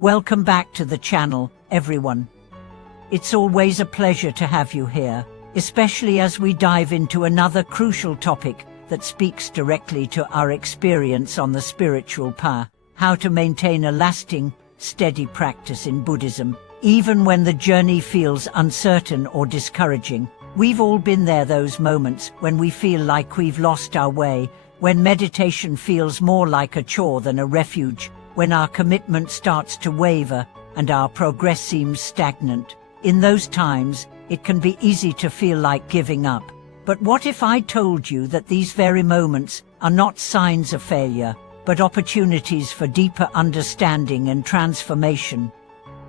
Welcome back to the channel, everyone. It's always a pleasure to have you here, especially as we dive into another crucial topic that speaks directly to our experience on the spiritual path: how to maintain a lasting, steady practice in Buddhism, even when the journey feels uncertain or discouraging. We've all been there, those moments when we feel like we've lost our way, when meditation feels more like a chore than a refuge, when our commitment starts to waver and our progress seems stagnant. In those times, it can be easy to feel like giving up. But what if I told you that these very moments are not signs of failure, but opportunities for deeper understanding and transformation?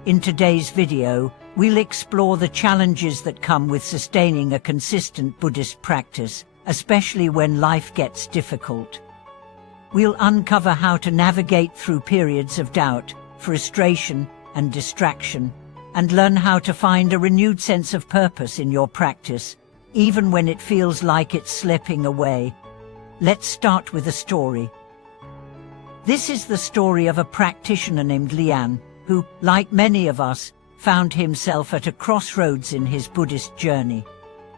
In today's video, we'll explore the challenges that come with sustaining a consistent Buddhist practice, especially when life gets difficult. We'll uncover how to navigate through periods of doubt, frustration, and distraction, and learn how to find a renewed sense of purpose in your practice, even when it feels like it's slipping away. Let's start with a story. This is the story of a practitioner named Lian, who, like many of us, found himself at a crossroads in his Buddhist journey.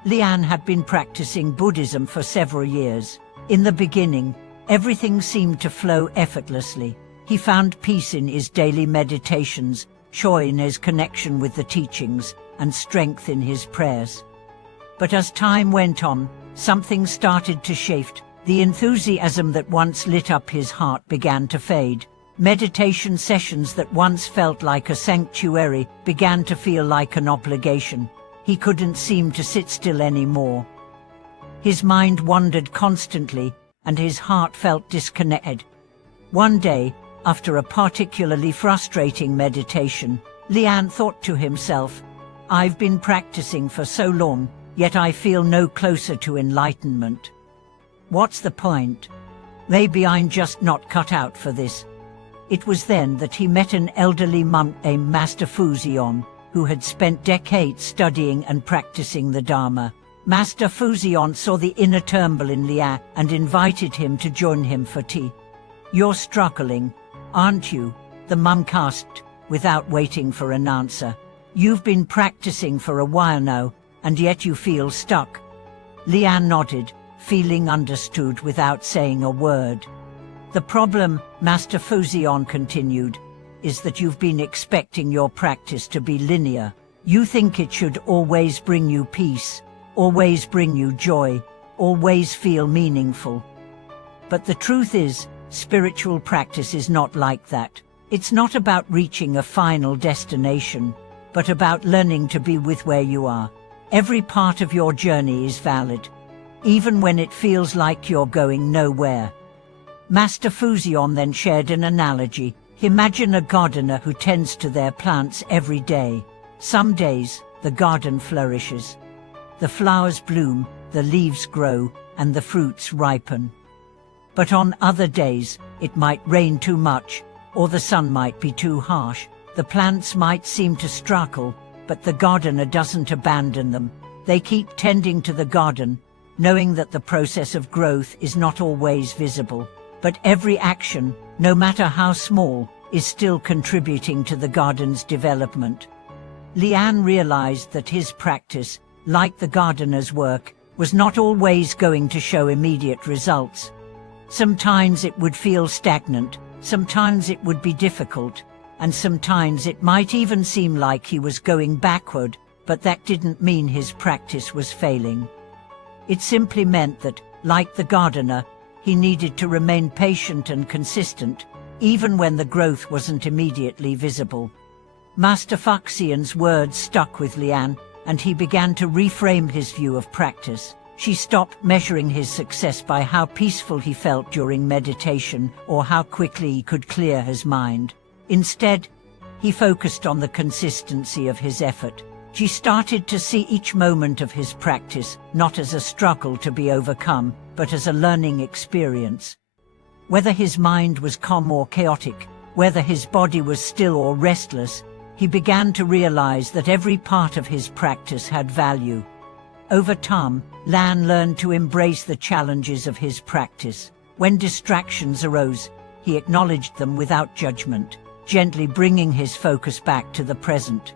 Lian had been practicing Buddhism for several years. In the beginning, everything seemed to flow effortlessly. He found peace in his daily meditations, joy in his connection with the teachings, and strength in his prayers. But as time went on, something started to shift. The enthusiasm that once lit up his heart began to fade. Meditation sessions that once felt like a sanctuary began to feel like an obligation. He couldn't seem to sit still anymore. His mind wandered constantly, and his heart felt disconnected. One day, after a particularly frustrating meditation, Lian thought to himself, "I've been practicing for so long, yet I feel no closer to enlightenment. What's the point? Maybe I'm just not cut out for this." It was then that he met an elderly monk named Master Fusion, who had spent decades studying and practicing the Dharma. Master Fusion saw the inner turmoil in Lian and invited him to join him for tea. "You're struggling, aren't you?" the monk asked, without waiting for an answer. "You've been practicing for a while now, and yet you feel stuck." Lian nodded, feeling understood without saying a word. "The problem," Master Fusion continued, "is that you've been expecting your practice to be linear. You think it should always bring you peace, always bring you joy, always feel meaningful. But the truth is, spiritual practice is not like that. It's not about reaching a final destination, but about learning to be with where you are. Every part of your journey is valid, even when it feels like you're going nowhere." Master Fusion then shared an analogy. Imagine a gardener who tends to their plants every day. Some days, the garden flourishes. The flowers bloom, the leaves grow, and the fruits ripen. But on other days, it might rain too much, or the sun might be too harsh. The plants might seem to struggle, but the gardener doesn't abandon them. They keep tending to the garden, knowing that the process of growth is not always visible. But every action, no matter how small, is still contributing to the garden's development. Lian realized that his practice, like the gardener's work, was not always going to show immediate results. Sometimes it would feel stagnant, sometimes it would be difficult, and sometimes it might even seem like he was going backward, but that didn't mean his practice was failing. It simply meant that, like the gardener, he needed to remain patient and consistent, even when the growth wasn't immediately visible. Master Fuxion's words stuck with Lian, and he began to reframe his view of practice. She stopped measuring his success by how peaceful he felt during meditation or how quickly he could clear his mind. Instead, he focused on the consistency of his effort. She started to see each moment of his practice not as a struggle to be overcome, but as a learning experience. Whether his mind was calm or chaotic, whether his body was still or restless, he began to realize that every part of his practice had value. Over time, Lian learned to embrace the challenges of his practice. When distractions arose, he acknowledged them without judgment. gently bringing his focus back to the present.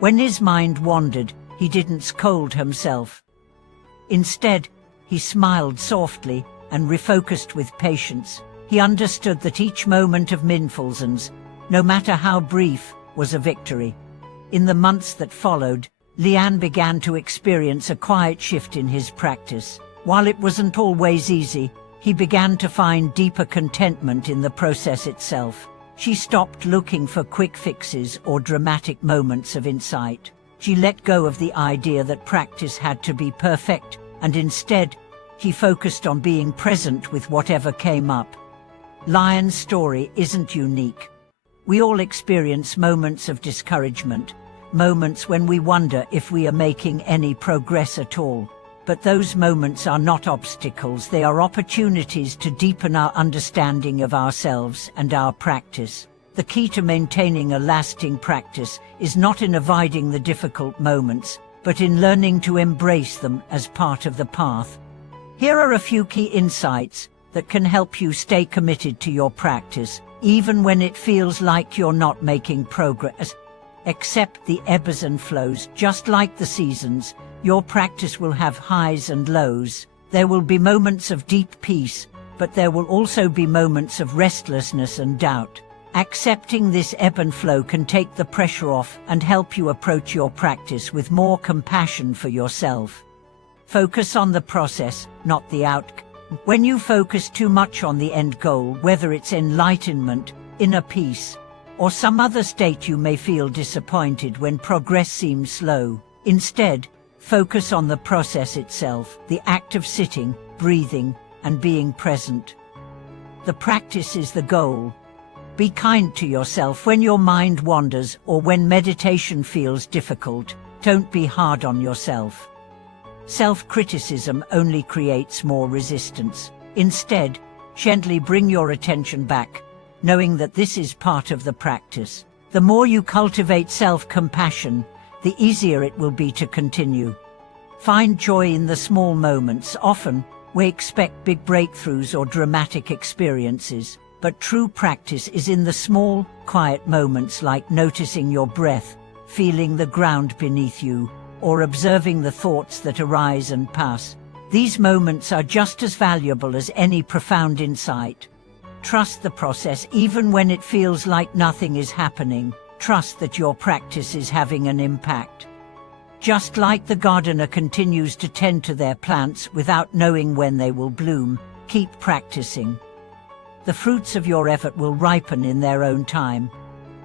When his mind wandered, he didn't scold himself. Instead, he smiled softly and refocused with patience. He understood that each moment of mindfulness, no matter how brief, was a victory. In the months that followed, Lian began to experience a quiet shift in his practice. While it wasn't always easy, he began to find deeper contentment in the process itself. She stopped looking for quick fixes or dramatic moments of insight. She let go of the idea that practice had to be perfect, and instead, he focused on being present with whatever came up. Lian's story isn't unique. We all experience moments of discouragement, moments when we wonder if we are making any progress at all. But those moments are not obstacles, they are opportunities to deepen our understanding of ourselves and our practice. The key to maintaining a lasting practice is not in avoiding the difficult moments, but in learning to embrace them as part of the path. Here are a few key insights that can help you stay committed to your practice, even when it feels like you're not making progress. Accept the ebbs and flows. Just like the seasons, your practice will have highs and lows. There will be moments of deep peace, but there will also be moments of restlessness and doubt. Accepting this ebb and flow can take the pressure off and help you approach your practice with more compassion for yourself. Focus on the process, not the outcome. When you focus too much on the end goal, whether it's enlightenment, inner peace, or some other state, you may feel disappointed when progress seems slow. Instead, focus on the process itself, the act of sitting, breathing, and being present. The practice is the goal. Be kind to yourself when your mind wanders or when meditation feels difficult. Don't be hard on yourself. Self-criticism only creates more resistance. Instead, gently bring your attention back, knowing that this is part of the practice. The more you cultivate self-compassion, the easier it will be to continue. Find joy in the small moments. Often, we expect big breakthroughs or dramatic experiences, but true practice is in the small, quiet moments, like noticing your breath, feeling the ground beneath you, or observing the thoughts that arise and pass. These moments are just as valuable as any profound insight. Trust the process even when it feels like nothing is happening. Trust that your practice is having an impact. Just like the gardener continues to tend to their plants without knowing when they will bloom, keep practicing. The fruits of your effort will ripen in their own time.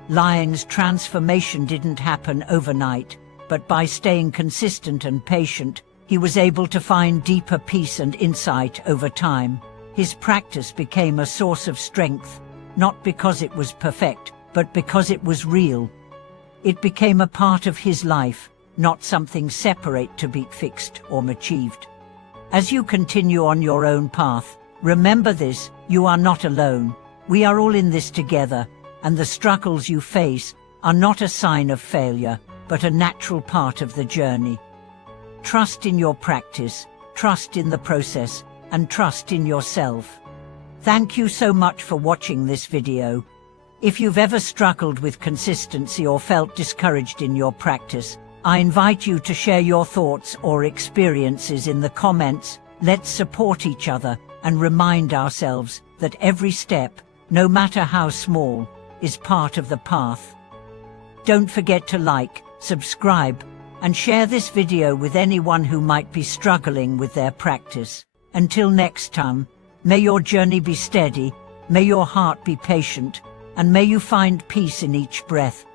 Lian's transformation didn't happen overnight, but by staying consistent and patient, he was able to find deeper peace and insight over time. His practice became a source of strength, not because it was perfect, but because it was real. It became a part of his life, not something separate to be fixed or achieved. As you continue on your own path, remember this: you are not alone. We are all in this together, and the struggles you face are not a sign of failure, but a natural part of the journey. Trust in your practice, trust in the process, and trust in yourself. Thank you so much for watching this video. If you've ever struggled with consistency or felt discouraged in your practice, I invite you to share your thoughts or experiences in the comments. Let's support each other and remind ourselves that every step, no matter how small, is part of the path. Don't forget to like, subscribe, and share this video with anyone who might be struggling with their practice. Until next time, may your journey be steady, may your heart be patient, and may you find peace in each breath.